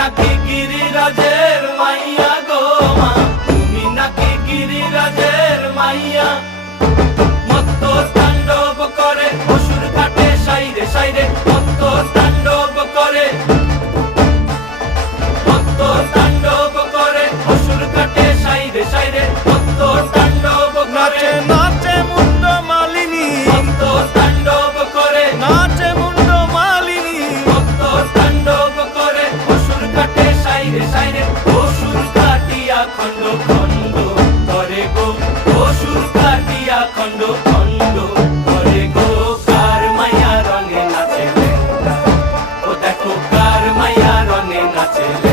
নাকি গিরিরাজের মাইয়া গো মা, তুমি নাকি গিরিরাজের মাইয়া। মত্ত তাণ্ডব করে অসুর কাটে সাইরে সাইরে, মত্ত তাণ্ডব করে, মত্ত তাণ্ডব করে অসুর কাটে সাইরে সাইরে, মত্ত তাণ্ডব করে। নাচে মুন্ড মালিনী, মত্ত তাণ্ডব করে, নাচে মুন্ড মালিনী, মত্ত তাণ্ডব করে অসুর কাটে সাইরে সাইরে, অসুর কাটিয়া খণ্ড খণ্ড করে গো, অসুর কাটিয়া খণ্ড খণ্ড করে গো। কার মায়া রঙে নাচে লেঙ্গা, ও দেখো কার মায়া রঙে নাচে লেঙ্গা।